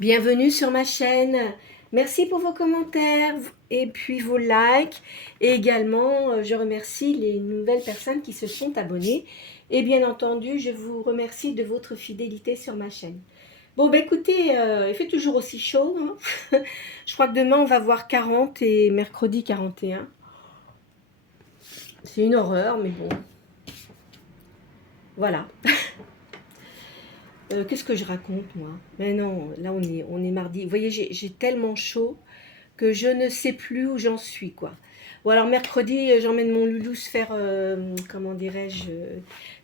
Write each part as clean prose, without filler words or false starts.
Bienvenue sur ma chaîne. Merci pour vos commentaires et puis vos likes. Et également, je remercie les nouvelles personnes qui se sont abonnées. Et bien entendu, je vous remercie de votre fidélité sur ma chaîne. Bon, bah écoutez, il fait toujours aussi chaud, hein. Je crois que demain, on va voir 40 et mercredi 41. C'est une horreur, mais bon. Voilà. Qu'est-ce que je raconte, moi? Mais non, là, on est mardi. Vous voyez, j'ai tellement chaud que je ne sais plus où j'en suis, quoi. Ou alors mercredi, j'emmène mon loulou se faire, comment dirais-je,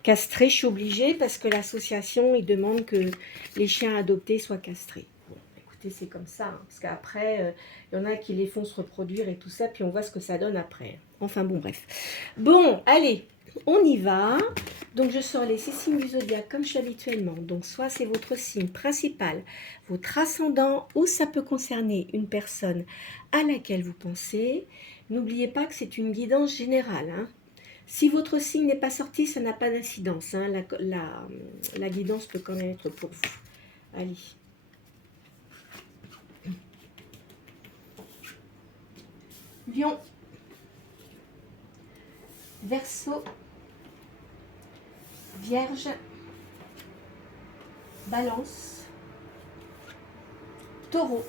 castrer. Je suis obligée parce que l'association, il demande que les chiens adoptés soient castrés. Bon, écoutez, c'est comme ça, hein, parce qu'après, il y en a qui les font se reproduire et tout ça, puis on voit ce que ça donne après. Enfin bon, bref. Bon, allez, on y va. Donc je sors les 6 signes du zodiaque comme je suis habituellement. Donc soit c'est votre signe principal, votre ascendant, ou ça peut concerner une personne à laquelle vous pensez. N'oubliez pas que c'est une guidance générale, hein. Si votre signe n'est pas sorti, ça n'a pas d'incidence, hein. La guidance peut quand même être pour vous. Allez. Lion, Verseau, Vierge, Balance, Taureau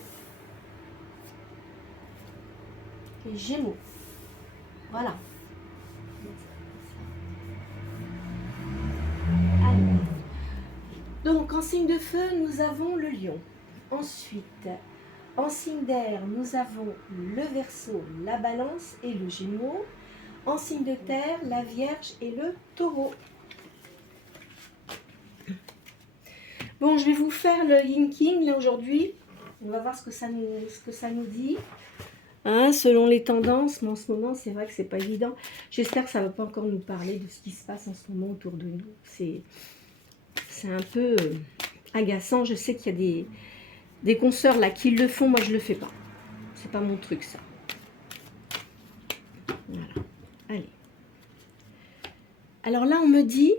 et Gémeaux. Voilà. Allez. Donc, en signe de feu, nous avons le lion. Ensuite, en signe d'air, nous avons le Verseau, la Balance et le Gémeaux. En signe de terre, la Vierge et le Taureau. Bon, je vais vous faire le Yin King là aujourd'hui. On va voir ce que ça nous dit. Hein, selon les tendances, mais en ce moment, c'est vrai que c'est pas évident. J'espère que ça ne va pas encore nous parler de ce qui se passe en ce moment autour de nous. C'est un peu agaçant. Je sais qu'il y a des consoeurs là qui le font, moi je le fais pas. C'est pas mon truc ça. Voilà. Allez. Alors là, on me dit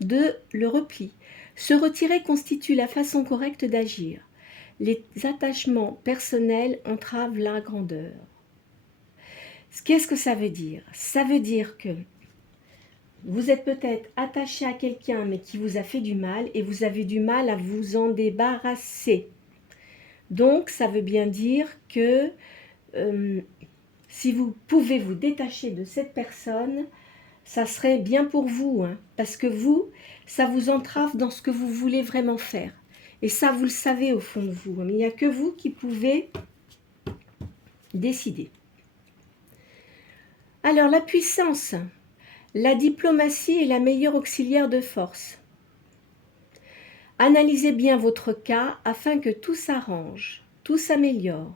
de le repli. Se retirer constitue la façon correcte d'agir. Les attachements personnels entravent la grandeur. Qu'est-ce que ça veut dire? Ça veut dire que vous êtes peut-être attaché à quelqu'un mais qui vous a fait du mal et vous avez du mal à vous en débarrasser. Donc ça veut bien dire que si vous pouvez vous détacher de cette personne, ça serait bien pour vous, hein, parce que vous, ça vous entrave dans ce que vous voulez vraiment faire. Et ça, vous le savez au fond de vous, hein, mais il n'y a que vous qui pouvez décider. Alors, la puissance, la diplomatie est la meilleure auxiliaire de force. Analysez bien votre cas afin que tout s'arrange, tout s'améliore.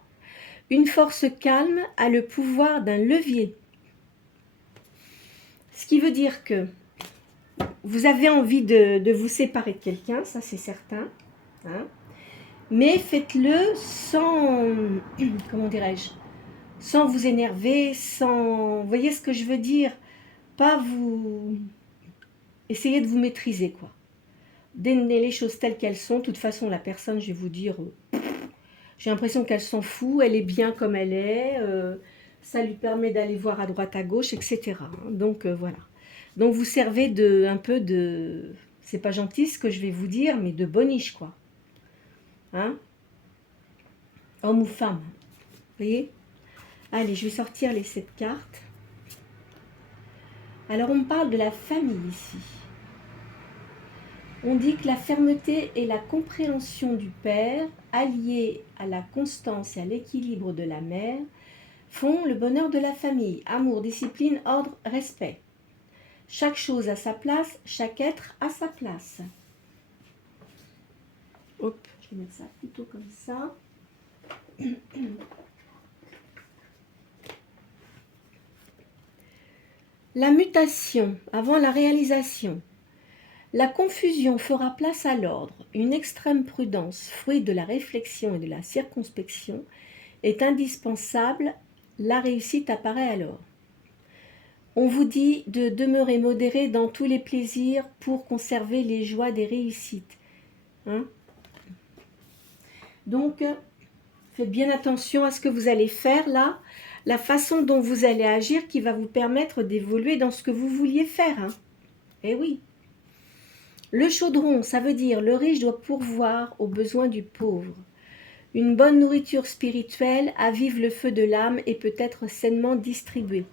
Une force calme a le pouvoir d'un levier. Ce qui veut dire que vous avez envie de vous séparer de quelqu'un, ça c'est certain, hein, mais faites-le sans, comment dirais-je, sans vous énerver, sans, vous voyez ce que je veux dire, pas vous, essayez de vous maîtriser, quoi. Donnez les choses telles qu'elles sont. De toute façon, la personne, je vais vous dire, j'ai l'impression qu'elle s'en fout, elle est bien comme elle est, ça lui permet d'aller voir à droite, à gauche, etc. Donc voilà. Donc vous servez un peu de, c'est pas gentil ce que je vais vous dire, mais de boniche, quoi. Hein? Homme ou femme. Vous voyez? Allez, je vais sortir les 7 cartes. Alors, on me parle de la famille ici. On dit que la fermeté et la compréhension du père, alliées à la constance et à l'équilibre de la mère, font le bonheur de la famille. Amour, discipline, ordre, respect. Chaque chose à sa place, chaque être à sa place. Hop, je vais mettre ça plutôt comme ça. La mutation avant la réalisation. La confusion fera place à l'ordre. Une extrême prudence, fruit de la réflexion et de la circonspection, est indispensable. La réussite apparaît alors. On vous dit de demeurer modéré dans tous les plaisirs pour conserver les joies des réussites. Hein? Donc, faites bien attention à ce que vous allez faire là, la façon dont vous allez agir qui va vous permettre d'évoluer dans ce que vous vouliez faire. Hein. Eh oui. Le chaudron, ça veut dire le riche doit pourvoir aux besoins du pauvre. Une bonne nourriture spirituelle avive le feu de l'âme et peut être sainement distribuée.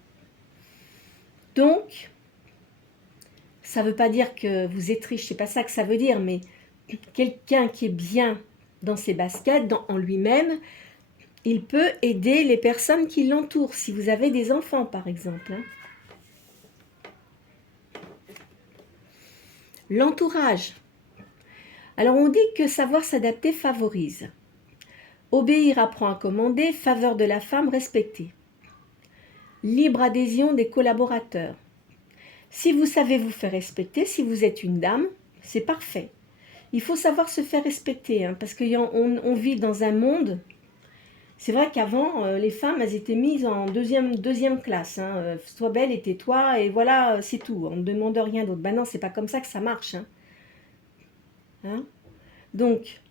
Donc, ça ne veut pas dire que vous êtes riche, c'est pas ça que ça veut dire, mais quelqu'un qui est bien dans ses baskets, en lui-même, il peut aider les personnes qui l'entourent, si vous avez des enfants par exemple. Hein. L'entourage. Alors on dit que savoir s'adapter favorise. Obéir apprend à commander, faveur de la femme respectée. Libre adhésion des collaborateurs. Si vous savez vous faire respecter, si vous êtes une dame, c'est parfait. Il faut savoir se faire respecter, hein, parce qu'on vit dans un monde. C'est vrai qu'avant, les femmes, elles étaient mises en deuxième classe. Hein. Sois belle et tais-toi, et voilà, c'est tout. On ne demande rien d'autre. Ben non, c'est pas comme ça que ça marche. Hein. Hein? Donc,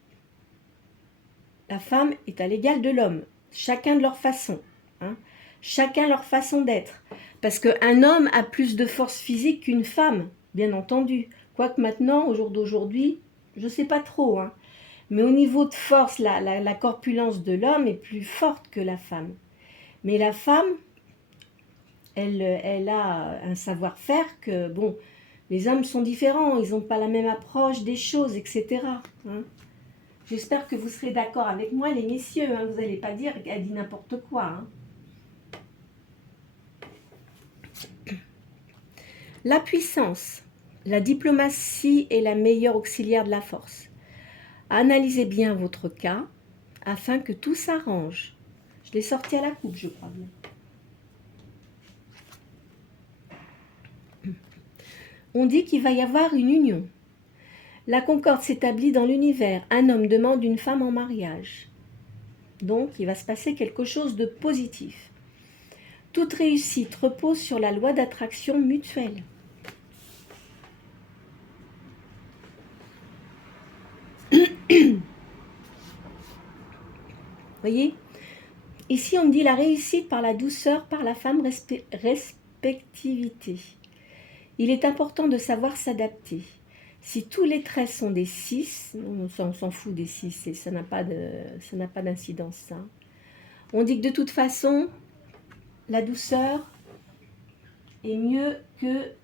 la femme est à l'égal de l'homme. Chacun de leur façon. Hein. Chacun leur façon d'être. Parce qu'un homme a plus de force physique qu'une femme, bien entendu. Quoique maintenant, au jour d'aujourd'hui, je ne sais pas trop. Hein. Mais au niveau de force, la corpulence de l'homme est plus forte que la femme. Mais la femme, elle a un savoir-faire que, bon, les hommes sont différents, ils n'ont pas la même approche des choses, etc. Hein. J'espère que vous serez d'accord avec moi, les messieurs. Hein. Vous n'allez pas dire qu'elle dit n'importe quoi. Hein. La puissance. La diplomatie est la meilleure auxiliaire de la force. Analysez bien votre cas afin que tout s'arrange. Je l'ai sorti à la coupe, je crois bien. On dit qu'il va y avoir une union. La concorde s'établit dans l'univers. Un homme demande une femme en mariage. Donc, il va se passer quelque chose de positif. Toute réussite repose sur la loi d'attraction mutuelle. Voyez, ici on me dit la réussite par la douceur, par la femme, respectivité. Il est important de savoir s'adapter. Si tous les traits sont des 6, on s'en fout des 6, ça n'a pas d'incidence ça. On dit que de toute façon, la douceur est mieux que,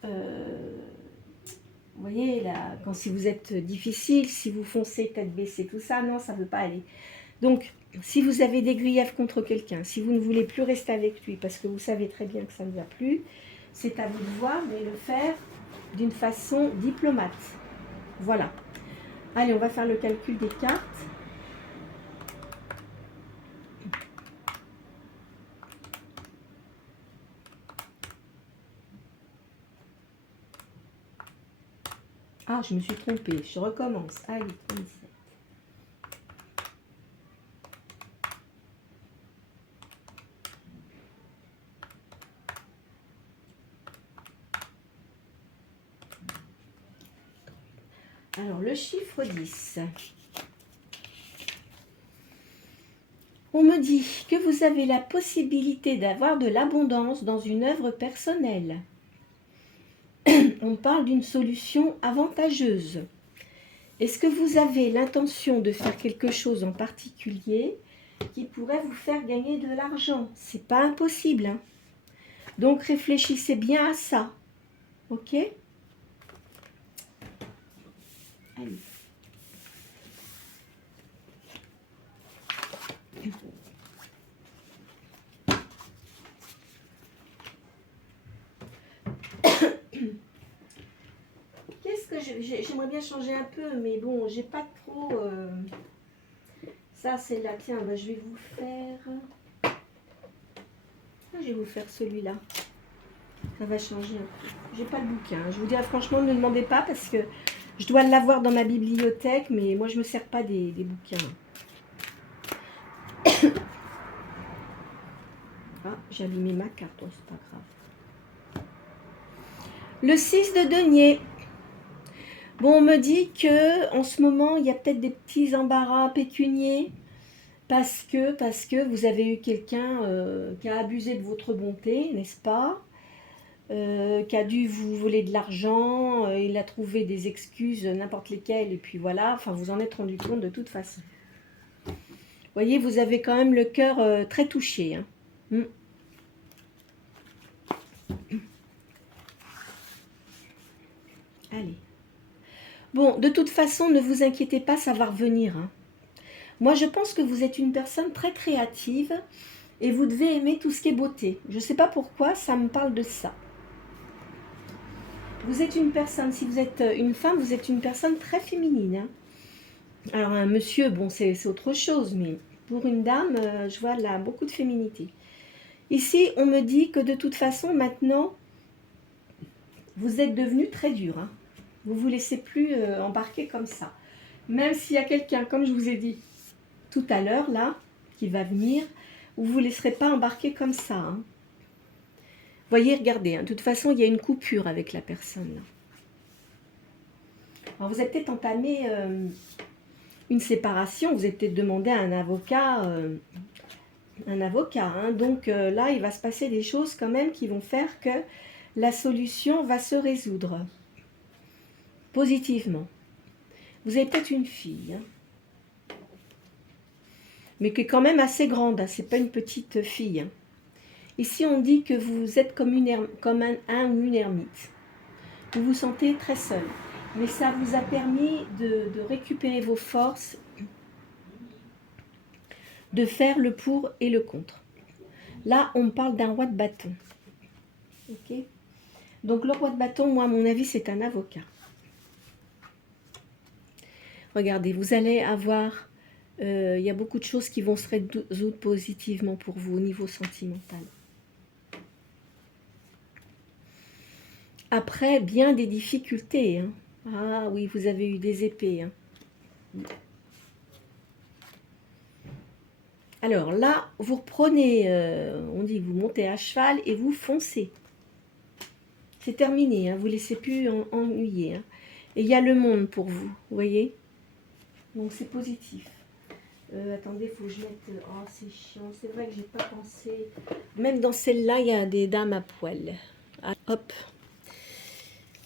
vous voyez, là, quand si vous êtes difficile, si vous foncez tête baissée, tout ça, non, ça ne veut pas aller. Donc, si vous avez des griefs contre quelqu'un, si vous ne voulez plus rester avec lui parce que vous savez très bien que ça ne va plus, c'est à vous de voir, mais le faire d'une façon diplomate. Voilà. Allez, on va faire le calcul des cartes. Ah, je me suis trompée. Je recommence. Allez, 37. Alors, le chiffre 10. On me dit que vous avez la possibilité d'avoir de l'abondance dans une œuvre personnelle. On parle d'une solution avantageuse. Est-ce que vous avez l'intention de faire quelque chose en particulier qui pourrait vous faire gagner de l'argent? C'est pas impossible. Hein. Donc, réfléchissez bien à ça. Ok? Allez. Qu'est-ce que j'aimerais bien changer un peu, mais bon, j'ai pas trop. Ça, c'est là. Tiens, bah, je vais vous faire. Je vais vous faire celui-là. Ça va changer un peu. J'ai pas de bouquin. Je vous dis franchement, ne me demandez pas parce que je dois l'avoir dans ma bibliothèque, mais moi je me sers pas des bouquins. Ah, j'ai abîmé ma carte, oh, c'est pas grave. Le 6 de denier. Bon, on me dit que en ce moment, il y a peut-être des petits embarras pécuniers. Parce que vous avez eu quelqu'un qui a abusé de votre bonté, n'est-ce pas? Qui a dû vous voler de l'argent, il a trouvé des excuses, n'importe lesquelles, et puis voilà, enfin vous en êtes rendu compte de toute façon. Vous voyez, vous avez quand même le cœur très touché. Hein. Allez. Bon, de toute façon, ne vous inquiétez pas, ça va revenir. Hein. Moi, je pense que vous êtes une personne très créative et vous devez aimer tout ce qui est beauté. Je ne sais pas pourquoi, ça me parle de ça. Vous êtes une personne, si vous êtes une femme, vous êtes une personne très féminine. Hein. Alors un monsieur, bon, c'est autre chose, mais pour une dame, je vois là beaucoup de féminité. Ici, on me dit que de toute façon, maintenant, vous êtes devenu très dur. Hein. Vous ne vous laissez plus embarquer comme ça. Même s'il y a quelqu'un, comme je vous ai dit tout à l'heure, là, qui va venir, vous ne vous laisserez pas embarquer comme ça. Hein. Voyez, regardez, hein, de toute façon, il y a une coupure avec la personne. Là. Alors, vous avez peut-être entamé une séparation, vous avez peut-être demandé à un avocat. Hein, donc là, il va se passer des choses quand même qui vont faire que la solution va se résoudre positivement. Vous avez peut-être une fille, hein, mais qui est quand même assez grande, hein, c'est pas une petite fille. Hein. Ici, on dit que vous êtes comme un ou une ermite. Vous vous sentez très seul. Mais ça vous a permis de récupérer vos forces, de faire le pour et le contre. Là, on parle d'un roi de bâton. Ok ? Donc, le roi de bâton, moi, à mon avis, c'est un avocat. Regardez, vous allez avoir... il y a beaucoup de choses qui vont se résoudre positivement pour vous au niveau sentimental. Après, bien des difficultés. Hein. Ah oui, vous avez eu des épées. Hein. Alors là, vous reprenez, on dit, vous montez à cheval et vous foncez. C'est terminé, hein, vous ne laissez plus ennuyer. Hein. Et il y a le monde pour vous, vous voyez? Donc c'est positif. Attendez, il faut que je mette... Oh, c'est chiant, c'est vrai que j'ai pas pensé... Même dans celle-là, il y a des dames à poil. Ah, hop.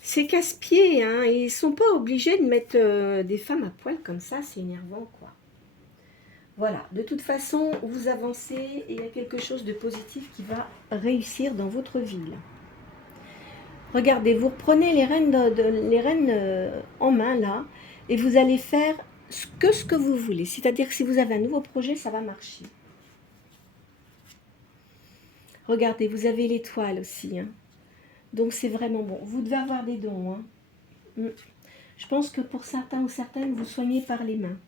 C'est casse-pied, hein. Ils ne sont pas obligés de mettre des femmes à poil comme ça, c'est énervant, quoi. Voilà, de toute façon, vous avancez et il y a quelque chose de positif qui va réussir dans votre vie. Là. Regardez, vous reprenez les rênes en main, là, et vous allez faire ce que vous voulez. C'est-à-dire que si vous avez un nouveau projet, ça va marcher. Regardez, vous avez l'étoile aussi, hein. Donc c'est vraiment bon. Vous devez avoir des dons. Hein. Je pense que pour certains ou certaines, vous soignez par les mains.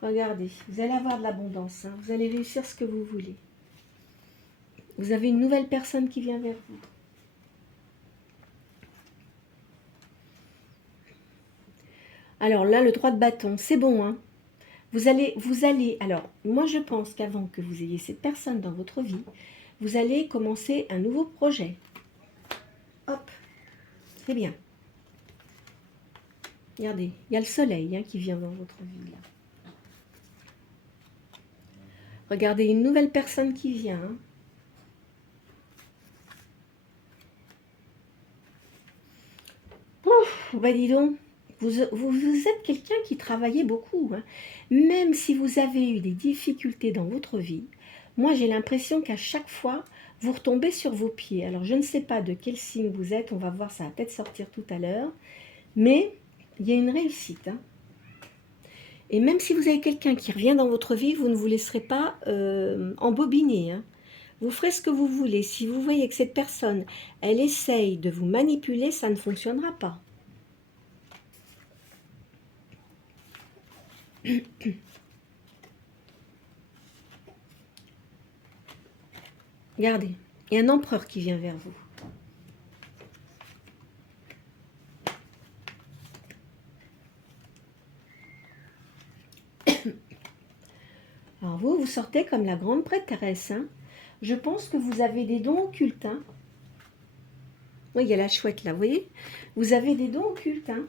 Regardez, vous allez avoir de l'abondance. Hein. Vous allez réussir ce que vous voulez. Vous avez une nouvelle personne qui vient vers vous. Alors là, le droit de bâton, c'est bon. Hein. Vous allez, alors moi je pense qu'avant que vous ayez cette personne dans votre vie, vous allez commencer un nouveau projet. Hop, c'est bien. Regardez, il y a le soleil hein, qui vient dans votre vie là. Regardez, une nouvelle personne qui vient. Hein. Ouf, bah dis donc, vous êtes quelqu'un qui travaillait beaucoup. Hein. Même si vous avez eu des difficultés dans votre vie, moi j'ai l'impression qu'à chaque fois, vous retombez sur vos pieds. Alors je ne sais pas de quel signe vous êtes, on va voir, ça va peut-être sortir tout à l'heure. Mais il y a une réussite. Hein. Et même si vous avez quelqu'un qui revient dans votre vie, vous ne vous laisserez pas embobiner. Hein. Vous ferez ce que vous voulez. Si vous voyez que cette personne, elle essaye de vous manipuler, ça ne fonctionnera pas. Regardez, il y a un empereur qui vient vers vous. Alors vous sortez comme la grande prêtresse. Hein. Je pense que vous avez des dons occultes. Hein. Oui, il y a la chouette là, vous voyez? Vous avez des dons occultes. Hein.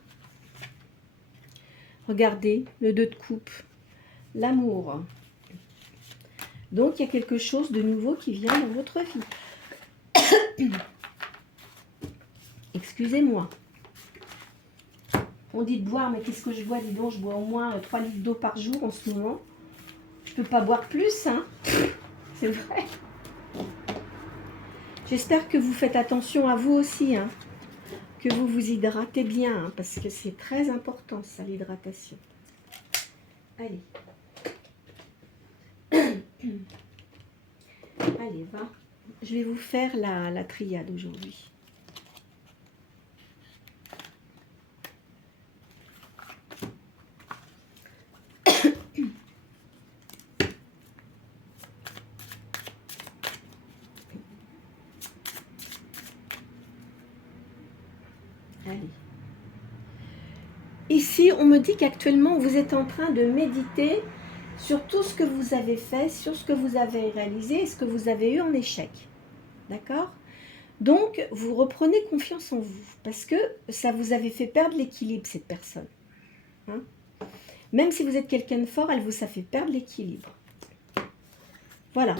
Regardez, le 2 de coupe, l'amour. Donc, il y a quelque chose de nouveau qui vient dans votre vie. Excusez-moi. On dit de boire, mais qu'est-ce que je bois? Dis donc, je bois au moins 3 litres d'eau par jour en ce moment. Je ne peux pas boire plus, hein. C'est vrai. J'espère que vous faites attention à vous aussi, hein. Que vous vous hydratez bien, hein, parce que c'est très important, ça, l'hydratation. Allez. Allez, va. Je vais vous faire la triade aujourd'hui. Allez. Ici, on me dit qu'actuellement, vous êtes en train de méditer sur tout ce que vous avez fait, sur ce que vous avez réalisé et ce que vous avez eu en échec. D'accord? Donc, vous reprenez confiance en vous parce que ça vous avait fait perdre l'équilibre, cette personne. Hein? Même si vous êtes quelqu'un de fort, elle vous a fait perdre l'équilibre. Voilà.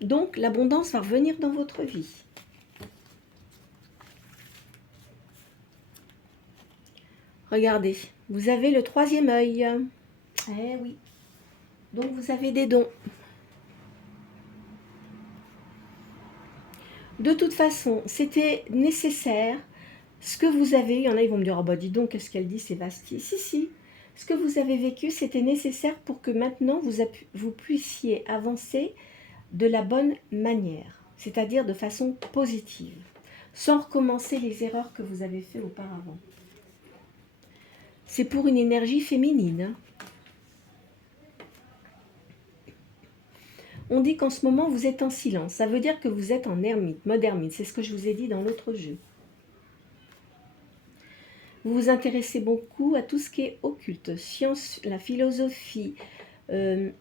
Donc, l'abondance va revenir dans votre vie. Regardez, vous avez le 3e œil. Eh oui. Donc, vous avez des dons. De toute façon, c'était nécessaire. Ce que vous avez, il y en a, ils vont me dire, oh bah dis donc, qu'est-ce qu'elle dit, c'est Bastille. Si, si. Ce que vous avez vécu, c'était nécessaire pour que maintenant, vous puissiez avancer de la bonne manière. C'est-à-dire de façon positive. Sans recommencer les erreurs que vous avez faites auparavant. C'est pour une énergie féminine. Hein. On dit qu'en ce moment, vous êtes en silence. Ça veut dire que vous êtes en ermite, mode ermite. C'est ce que je vous ai dit dans l'autre jeu. Vous vous intéressez beaucoup à tout ce qui est occulte, science, la philosophie, je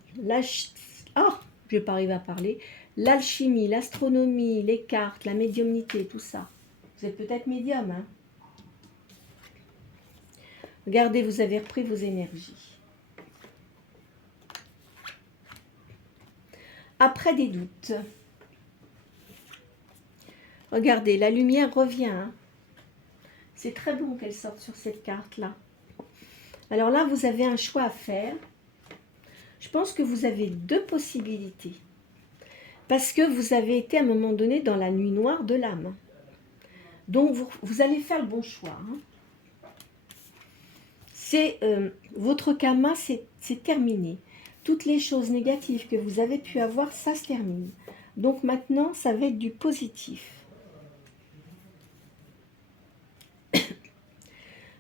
vais pas arriver à parler, l'alchimie, l'astronomie, les cartes, la médiumnité, tout ça. Vous êtes peut-être médium, hein? Regardez, vous avez repris vos énergies. Après des doutes. Regardez, la lumière revient. Hein. C'est très bon qu'elle sorte sur cette carte-là. Alors là, vous avez un choix à faire. Je pense que vous avez 2 possibilités. Parce que vous avez été à un moment donné dans la nuit noire de l'âme. Donc, vous allez faire le bon choix. Hein. Votre karma, c'est terminé. Toutes les choses négatives que vous avez pu avoir, ça se termine. Donc maintenant, ça va être du positif.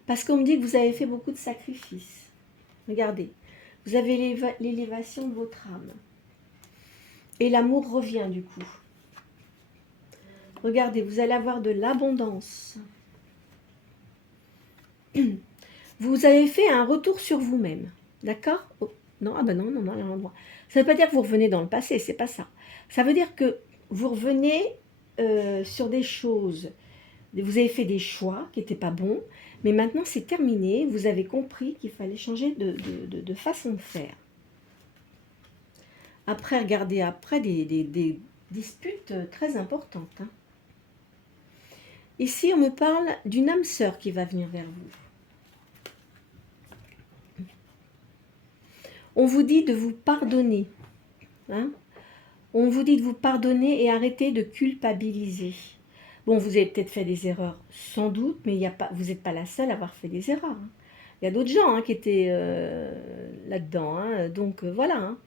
Parce qu'on me dit que vous avez fait beaucoup de sacrifices. Regardez, vous avez l'élévation de votre âme. Et l'amour revient du coup. Regardez, vous allez avoir de l'abondance. Vous avez fait un retour sur vous-même. D'accord? Oh, non, ah ben non, il y a un endroit. Ça ne veut pas dire que vous revenez dans le passé, c'est pas ça. Ça veut dire que vous revenez sur des choses. Vous avez fait des choix qui n'étaient pas bons, mais maintenant c'est terminé. Vous avez compris qu'il fallait changer de façon de faire. Après, regardez, après des disputes très importantes. Hein. Ici, on me parle d'une âme sœur qui va venir vers vous. On vous dit de vous pardonner. Hein. On vous dit de vous pardonner et arrêter de culpabiliser. Bon, vous avez peut-être fait des erreurs, sans doute, mais vous n'êtes pas la seule à avoir fait des erreurs. Hein. Il y a d'autres gens qui étaient là-dedans. Hein. Donc, voilà. Hein.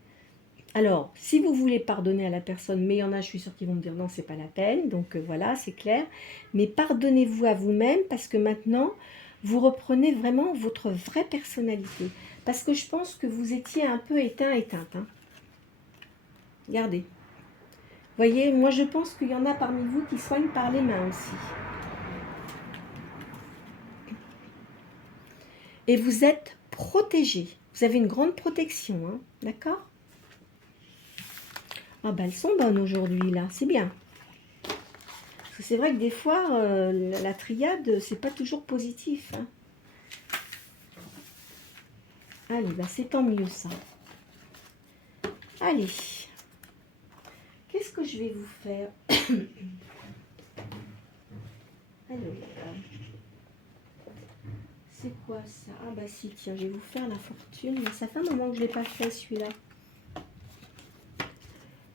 Alors, si vous voulez pardonner à la personne, mais il y en a, je suis sûre qu'ils vont me dire non, c'est pas la peine. Donc, voilà, c'est clair. Mais pardonnez-vous à vous-même parce que maintenant, vous reprenez vraiment votre vraie personnalité. Parce que je pense que vous étiez un peu éteinte. Hein. Regardez. Voyez, moi je pense qu'il y en a parmi vous qui soignent par les mains aussi. Et vous êtes protégés. Vous avez une grande protection, hein, d'accord? Ah ben elles sont bonnes aujourd'hui là, c'est bien. Parce que c'est vrai que des fois, la triade, c'est pas toujours positif. Hein. Allez, bah c'est tant mieux ça. Allez. Qu'est-ce que je vais vous faire? Alors, c'est quoi ça? Ah bah si, tiens, je vais vous faire la fortune. Mais ça fait un moment que je ne l'ai pas fait celui-là.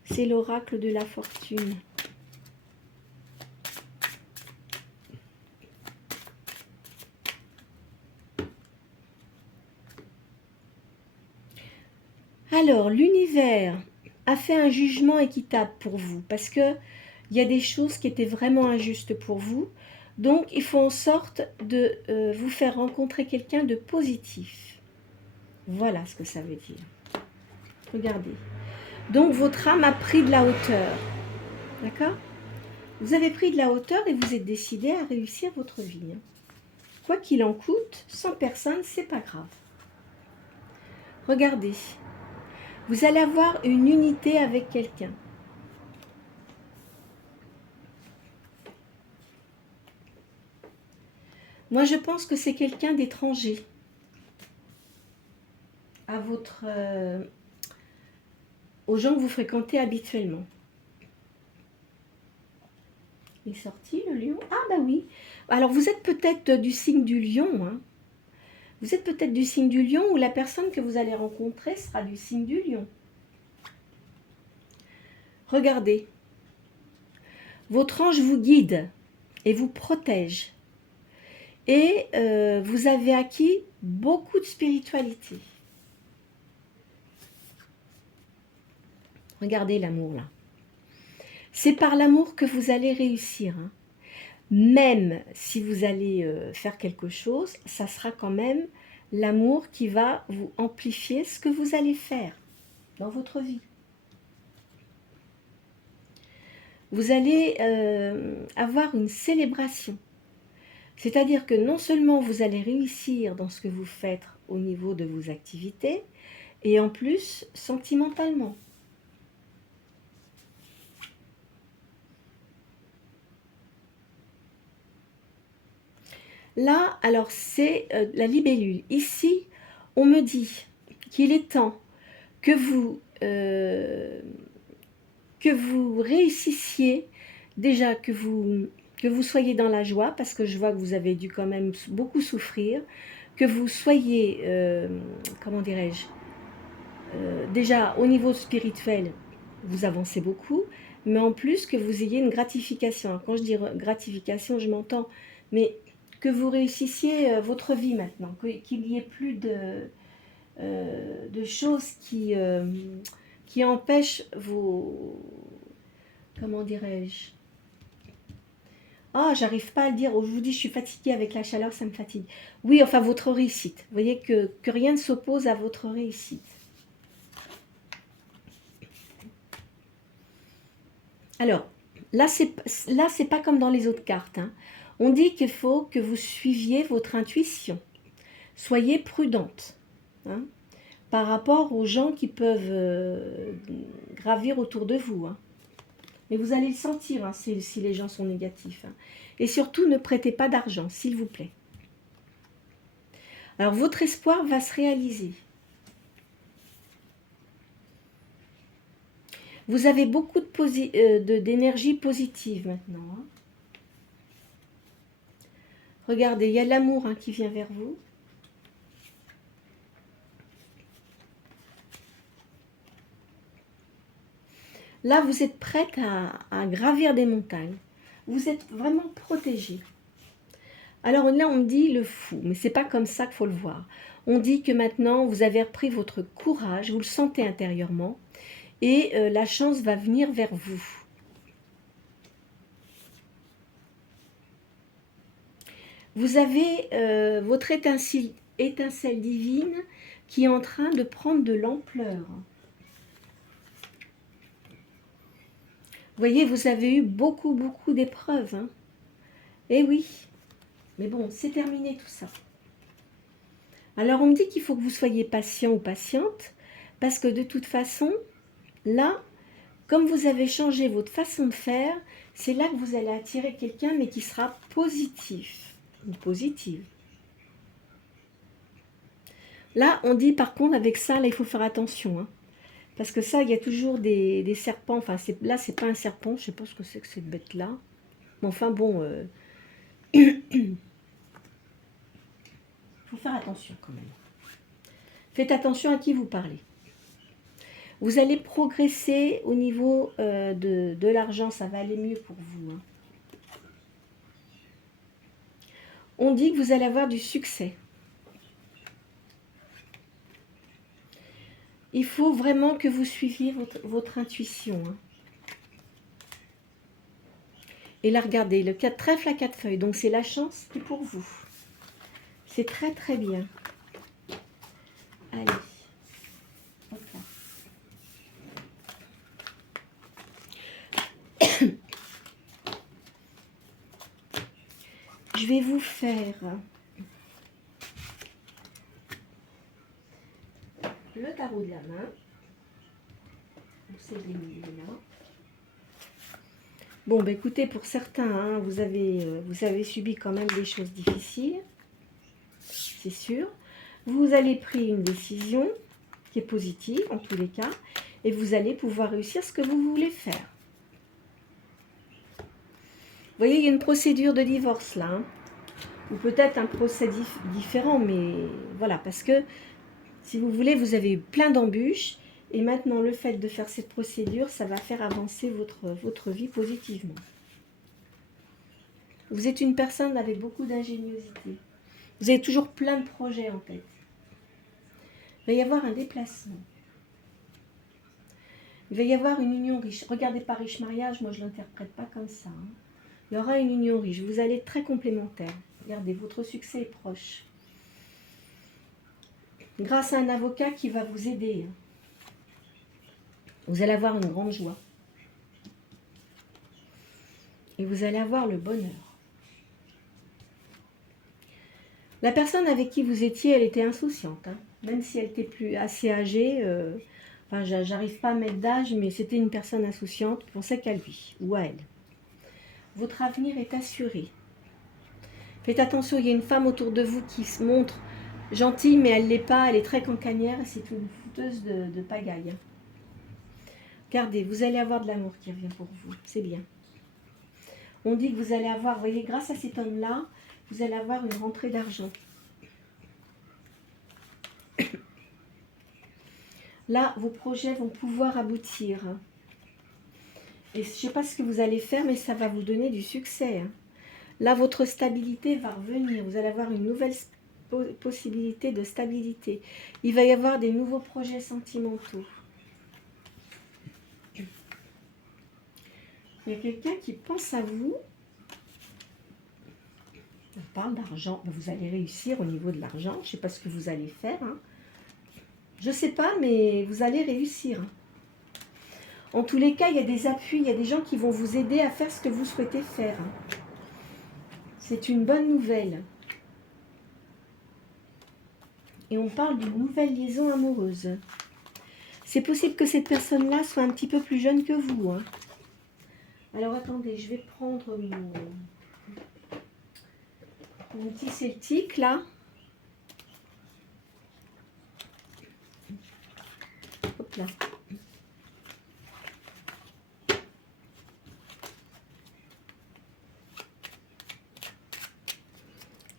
C'est l'oracle de la fortune. Alors, l'univers a fait un jugement équitable pour vous parce que il y a des choses qui étaient vraiment injustes pour vous. Donc, il faut en sorte de vous faire rencontrer quelqu'un de positif. Voilà ce que ça veut dire. Regardez. Donc, votre âme a pris de la hauteur. D'accord? Vous avez pris de la hauteur et vous êtes décidé à réussir votre vie. Quoi qu'il en coûte, sans personne, c'est pas grave. Regardez. Vous allez avoir une unité avec quelqu'un. Moi, je pense que c'est quelqu'un d'étranger à votre, aux gens que vous fréquentez habituellement. Il est sorti le lion? Ah bah oui. Alors vous êtes peut-être du signe du lion. Hein. Vous êtes peut-être du signe du lion ou la personne que vous allez rencontrer sera du signe du lion. Regardez. Votre ange vous guide et vous protège. Et vous avez acquis beaucoup de spiritualité. Regardez l'amour là. C'est par l'amour que vous allez réussir. Hein. Même si vous allez faire quelque chose, ça sera quand même l'amour qui va vous amplifier ce que vous allez faire dans votre vie. Vous allez avoir une célébration. C'est-à-dire que non seulement vous allez réussir dans ce que vous faites au niveau de vos activités, et en plus sentimentalement. Là, alors c'est la libellule. Ici, on me dit qu'il est temps que vous réussissiez, déjà que vous soyez dans la joie, parce que je vois que vous avez dû quand même beaucoup souffrir, que vous soyez, comment dirais-je, déjà au niveau spirituel, vous avancez beaucoup, mais en plus que vous ayez une gratification. Quand je dis gratification, je m'entends, mais que vous réussissiez votre vie maintenant, qu'il n'y ait plus de choses qui empêchent vos... Comment dirais-je? Ah, j'arrive pas à le dire. Je vous dis, je suis fatiguée avec la chaleur, ça me fatigue. Oui, enfin, votre réussite. Vous voyez que rien ne s'oppose à votre réussite. Alors, là, c'est pas comme dans les autres cartes. Hein. On dit qu'il faut que vous suiviez votre intuition. Soyez prudente hein, par rapport aux gens qui peuvent gravir autour de vous. Hein. Mais vous allez le sentir hein, si les gens sont négatifs. Hein. Et surtout, ne prêtez pas d'argent, s'il vous plaît. Alors, votre espoir va se réaliser. Vous avez beaucoup d'énergie positive maintenant. Hein. Regardez, il y a l'amour hein, qui vient vers vous. Là, vous êtes prête à gravir des montagnes. Vous êtes vraiment protégée. Alors là, on me dit le fou, mais c'est pas comme ça qu'il faut le voir. On dit que maintenant, vous avez repris votre courage, vous le sentez intérieurement, et la chance va venir vers vous. Vous avez votre étincelle divine qui est en train de prendre de l'ampleur. Vous voyez, vous avez eu beaucoup d'épreuves. Hein. Eh oui, mais bon, c'est terminé tout ça. Alors, on me dit qu'il faut que vous soyez patient ou patiente, parce que de toute façon, là, comme vous avez changé votre façon de faire, c'est là que vous allez attirer quelqu'un, mais qui sera positif ou positive. Là, on dit par contre, avec ça, là, il faut faire attention. Hein, parce que ça, il y a toujours des serpents. Enfin, là, c'est pas un serpent. Je sais pas ce que c'est que cette bête-là. Mais enfin, bon... faut faire attention quand même. Faites attention à qui vous parlez. Vous allez progresser au niveau de l'argent. Ça va aller mieux pour vous. Hein. On dit que vous allez avoir du succès. Il faut vraiment que vous suiviez votre intuition. Hein. Et là, regardez, le 4 trèfle à 4 feuilles. Donc, c'est la chance qui est pour vous. C'est très, très bien. Allez. Hop là. Je vais vous faire le tarot de la main. C'est là. Bon, bah écoutez, pour certains, hein, vous avez subi quand même des choses difficiles. C'est sûr. Vous allez prendre une décision qui est positive, en tous les cas. Et vous allez pouvoir réussir ce que vous voulez faire. Vous voyez, il y a une procédure de divorce là. Hein, ou peut-être un procès différent, mais voilà, parce que si vous voulez, vous avez eu plein d'embûches. Et maintenant, le fait de faire cette procédure, ça va faire avancer votre vie positivement. Vous êtes une personne avec beaucoup d'ingéniosité. Vous avez toujours plein de projets en tête. Il va y avoir un déplacement. Il va y avoir une union riche. Regardez pas riche mariage, moi je ne l'interprète pas comme ça. Hein. Il y aura une union riche. Vous allez être très complémentaires. Regardez, votre succès est proche. Grâce à un avocat qui va vous aider. Hein. Vous allez avoir une grande joie. Et vous allez avoir le bonheur. La personne avec qui vous étiez, elle était insouciante. Hein. Même si elle était plus assez âgée. Enfin, j'arrive pas à mettre d'âge, mais c'était une personne insouciante. Pensez qu'à lui ou à elle. Votre avenir est assuré. Faites attention, il y a une femme autour de vous qui se montre gentille, mais elle ne l'est pas. Elle est très cancanière et c'est une fouteuse de pagaille. Regardez, vous allez avoir de l'amour qui revient pour vous. C'est bien. On dit que vous allez avoir, vous voyez, grâce à cet homme-là, vous allez avoir une rentrée d'argent. Là, vos projets vont pouvoir aboutir. Et je ne sais pas ce que vous allez faire, mais ça va vous donner du succès. Là, votre stabilité va revenir. Vous allez avoir une nouvelle possibilité de stabilité. Il va y avoir des nouveaux projets sentimentaux. Il y a quelqu'un qui pense à vous. On parle d'argent. Vous allez réussir au niveau de l'argent. Je ne sais pas ce que vous allez faire. Hein. Je ne sais pas, mais vous allez réussir. En tous les cas, il y a des appuis. Il y a des gens qui vont vous aider à faire ce que vous souhaitez faire. C'est une bonne nouvelle. Et on parle d'une nouvelle liaison amoureuse. C'est possible que cette personne-là soit un petit peu plus jeune que vous. Hein. Alors attendez, je vais prendre mon petit celtique là. Hop là.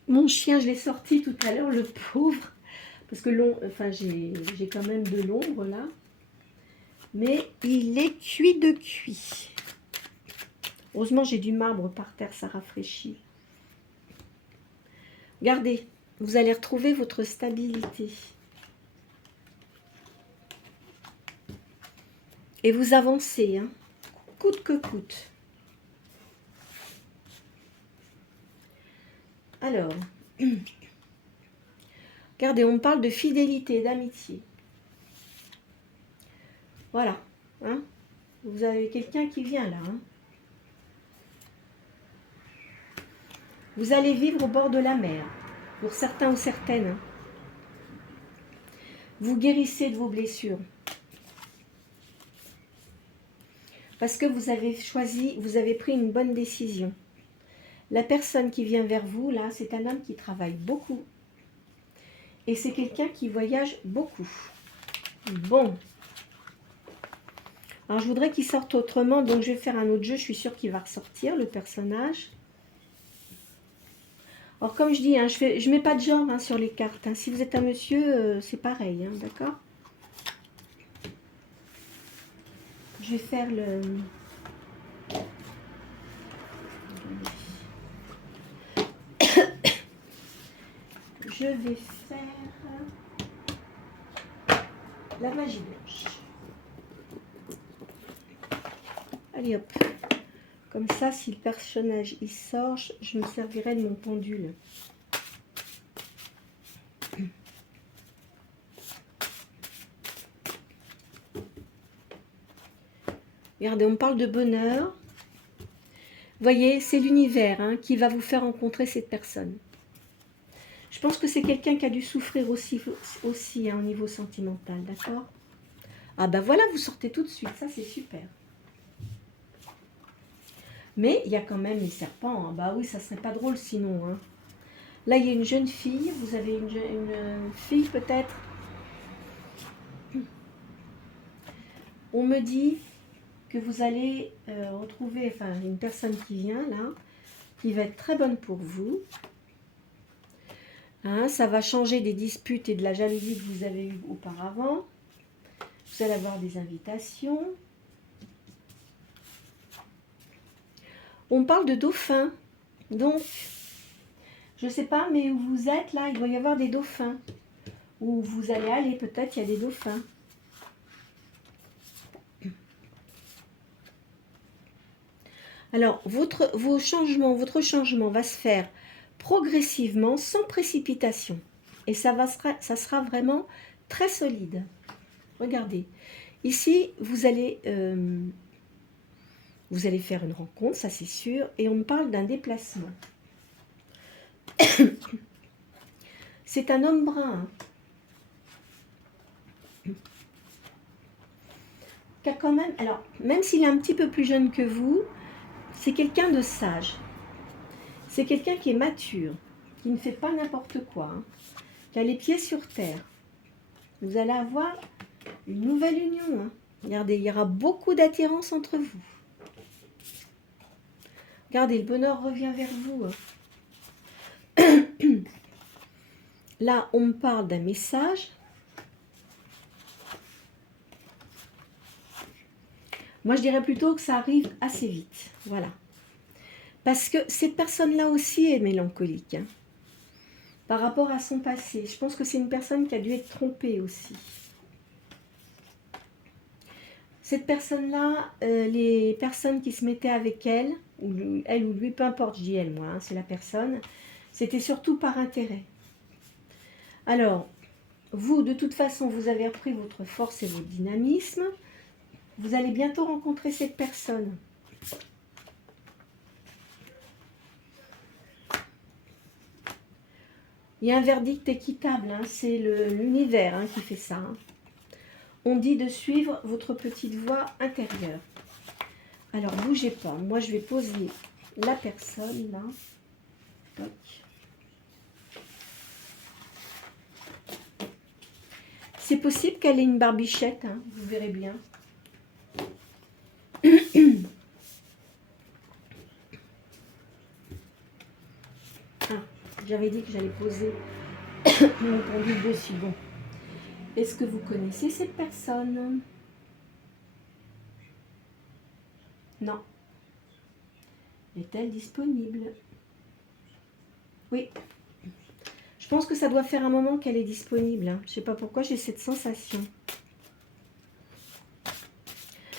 Mon chien, je l'ai sorti tout à l'heure, le pauvre. Parce que j'ai quand même de l'ombre là. Mais il est cuit de cuit. Heureusement, j'ai du marbre par terre, ça rafraîchit. Regardez, vous allez retrouver votre stabilité. Et vous avancez, hein, coûte que coûte. Alors, regardez, on parle de fidélité, d'amitié. Voilà, hein, vous avez quelqu'un qui vient là. Hein. Vous allez vivre au bord de la mer, pour certains ou certaines. Hein. Vous guérissez de vos blessures. Parce que vous avez choisi, vous avez pris une bonne décision. La personne qui vient vers vous, là, c'est un homme qui travaille beaucoup. Et c'est quelqu'un qui voyage beaucoup. Bon. Alors, je voudrais qu'il sorte autrement, donc je vais faire un autre jeu. Je suis sûre qu'il va ressortir, le personnage. Alors, comme je dis, hein, je mets pas de genre hein, sur les cartes. Hein. Si vous êtes un monsieur, c'est pareil, hein, d'accord? Je vais faire le... Je vais faire la magie blanche. Allez hop. Comme ça, si le personnage il sort, je me servirai de mon pendule. Regardez, on parle de bonheur. Vous voyez, c'est l'univers hein, qui va vous faire rencontrer cette personne. Je pense que c'est quelqu'un qui a dû souffrir aussi hein, au niveau sentimental, d'accord? Ah ben voilà, vous sortez tout de suite, ça c'est super. Mais il y a quand même les serpents, hein. Bah oui, ça serait pas drôle sinon. Hein. Là, il y a une jeune fille, vous avez une fille peut-être. On me dit que vous allez retrouver enfin, une personne qui vient là, qui va être très bonne pour vous. Hein, ça va changer des disputes et de la jalousie que vous avez eues auparavant. Vous allez avoir des invitations. On parle de dauphins. Donc, je ne sais pas, mais où vous êtes là, il doit y avoir des dauphins. Où vous allez aller, peut-être il y a des dauphins. Alors, votre changement va se faire progressivement, sans précipitation. Et ça sera vraiment très solide. Regardez. Ici, vous allez faire une rencontre, ça c'est sûr. Et on me parle d'un déplacement. C'est un homme brun. Qui a quand même... Alors, même s'il est un petit peu plus jeune que vous, c'est quelqu'un de sage. C'est quelqu'un qui est mature, qui ne fait pas n'importe quoi, hein, qui a les pieds sur terre. Vous allez avoir une nouvelle union. Hein. Regardez, il y aura beaucoup d'attirance entre vous. Regardez, le bonheur revient vers vous. Hein. Là, on me parle d'un message. Moi, je dirais plutôt que ça arrive assez vite. Voilà. Parce que cette personne-là aussi est mélancolique. Hein, par rapport à son passé. Je pense que c'est une personne qui a dû être trompée aussi. Cette personne-là, les personnes qui se mettaient avec elle ou lui, peu importe, je dis elle, moi, hein, c'est la personne, c'était surtout par intérêt. Alors, vous, de toute façon, vous avez repris votre force et votre dynamisme. Vous allez bientôt rencontrer cette personne. Il y a un verdict équitable, hein, c'est l'univers hein, qui fait ça. Hein. On dit de suivre votre petite voix intérieure. Alors, bougez pas. Moi, je vais poser la personne, là. Toc. C'est possible qu'elle ait une barbichette, hein, vous verrez bien. Ah, j'avais dit que j'allais poser mon pendule dessus. Bon. Est-ce que vous connaissez cette personne? Non. Est-elle disponible? Oui. Je pense que ça doit faire un moment qu'elle est disponible. Hein. Je ne sais pas pourquoi j'ai cette sensation.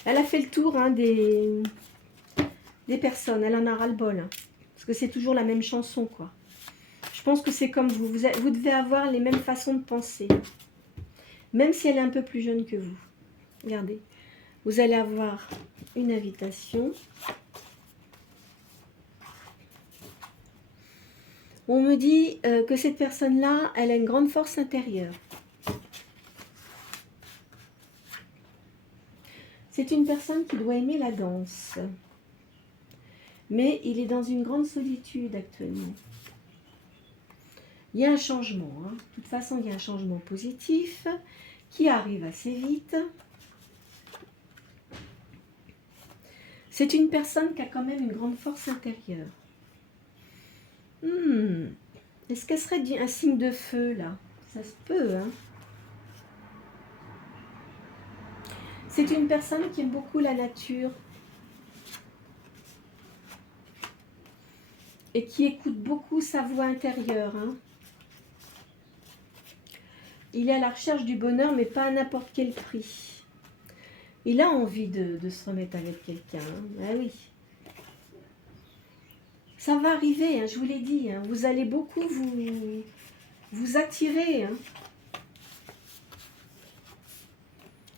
Elle a fait le tour hein, des personnes. Elle en a ras-le-bol. Hein. Parce que c'est toujours la même chanson, quoi. Je pense que c'est comme vous. Vous devez avoir les mêmes façons de penser. Même si elle est un peu plus jeune que vous. Regardez. Vous allez avoir une invitation. On me dit que cette personne-là, elle a une grande force intérieure. C'est une personne qui doit aimer la danse. Mais il est dans une grande solitude actuellement. Il y a un changement, hein. De toute façon, il y a un changement positif qui arrive assez vite. C'est une personne qui a quand même une grande force intérieure. Est-ce qu'elle serait un signe de feu, là? Ça se peut, hein. C'est une personne qui aime beaucoup la nature et qui écoute beaucoup sa voix intérieure, hein. Il est à la recherche du bonheur, mais pas à n'importe quel prix. Il a envie de se remettre avec quelqu'un, hein. Ah oui. Ça va arriver, hein, je vous l'ai dit, hein. Vous allez beaucoup vous attirer, hein.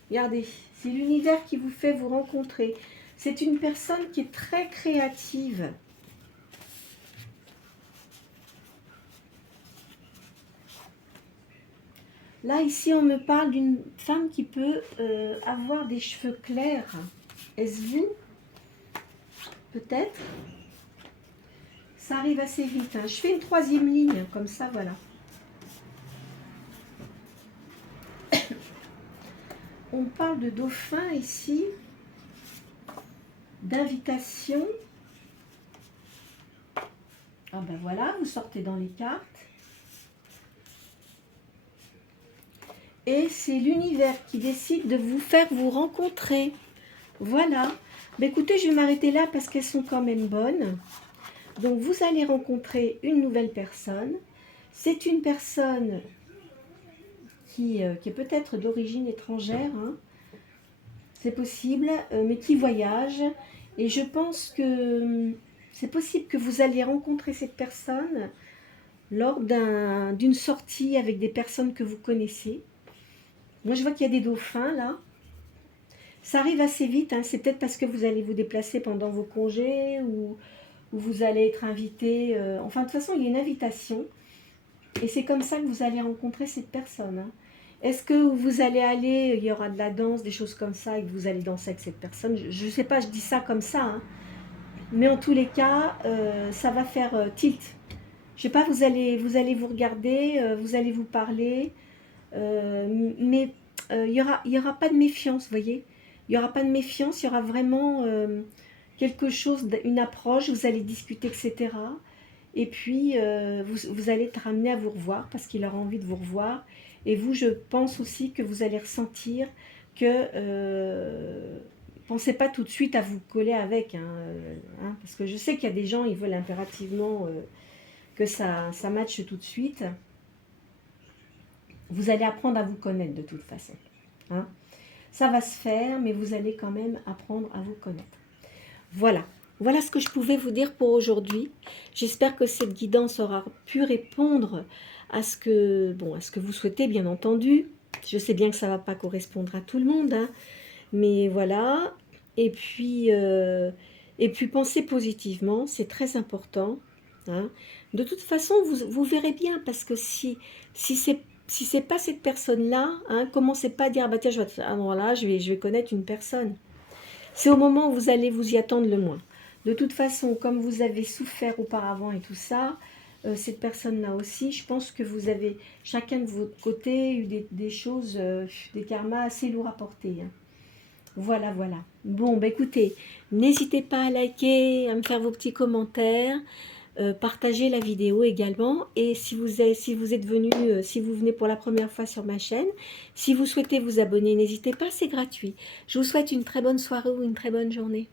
Regardez, c'est l'univers qui vous fait vous rencontrer. C'est une personne qui est très créative. Là, ici, on me parle d'une femme qui peut avoir des cheveux clairs. Est-ce vous? Peut-être. Ça arrive assez vite, hein. Je fais une troisième ligne, comme ça, voilà. On parle de dauphin ici, d'invitation. Ah ben voilà, vous sortez dans les cartes. Et c'est l'univers qui décide de vous faire vous rencontrer. Voilà. Ben écoutez, je vais m'arrêter là parce qu'elles sont quand même bonnes. Donc vous allez rencontrer une nouvelle personne. C'est une personne qui est peut-être d'origine étrangère, hein. C'est possible, mais qui voyage. Et je pense que c'est possible que vous allez rencontrer cette personne lors d'une sortie avec des personnes que vous connaissez. Moi, je vois qu'il y a des dauphins, là. Ça arrive assez vite, hein. C'est peut-être parce que vous allez vous déplacer pendant vos congés ou vous allez être invité. Enfin, de toute façon, il y a une invitation. Et c'est comme ça que vous allez rencontrer cette personne, hein. Est-ce que vous allez aller, il y aura de la danse, des choses comme ça, et que vous allez danser avec cette personne? Je ne sais pas, je dis ça comme ça, hein. Mais en tous les cas, ça va faire tilt. Je sais pas, vous allez vous regarder, vous allez vous parler, mais il y aura pas de méfiance, vous voyez. Il n'y aura pas de méfiance, il y aura vraiment quelque chose, une approche, vous allez discuter, etc. Et puis, vous allez être amené à vous revoir parce qu'il aura envie de vous revoir. Et vous, je pense aussi que vous allez ressentir que... pensez pas tout de suite à vous coller avec, hein, parce que je sais qu'il y a des gens, ils veulent impérativement que ça matche tout de suite. Vous allez apprendre à vous connaître de toute façon, hein. Ça va se faire, mais vous allez quand même apprendre à vous connaître. Voilà. Voilà ce que je pouvais vous dire pour aujourd'hui. J'espère que cette guidance aura pu répondre à ce que vous souhaitez, bien entendu. Je sais bien que ça ne va pas correspondre à tout le monde, hein, mais voilà. Et puis pensez positivement, c'est très important, hein. De toute façon, vous verrez bien, parce que si c'est pas cette personne-là, hein, commencez pas à dire, bah tiens, là, je vais connaître une personne. C'est au moment où vous allez vous y attendre le moins. De toute façon, comme vous avez souffert auparavant et tout ça, cette personne-là aussi, je pense que vous avez chacun de votre côté eu des choses, des karmas assez lourds à porter, hein. Voilà, voilà. Bon, bah écoutez, n'hésitez pas à liker, à me faire vos petits commentaires, partagez la vidéo également. Et si vous êtes venu, si vous venez pour la première fois sur ma chaîne, si vous souhaitez vous abonner, n'hésitez pas, c'est gratuit. Je vous souhaite une très bonne soirée ou une très bonne journée.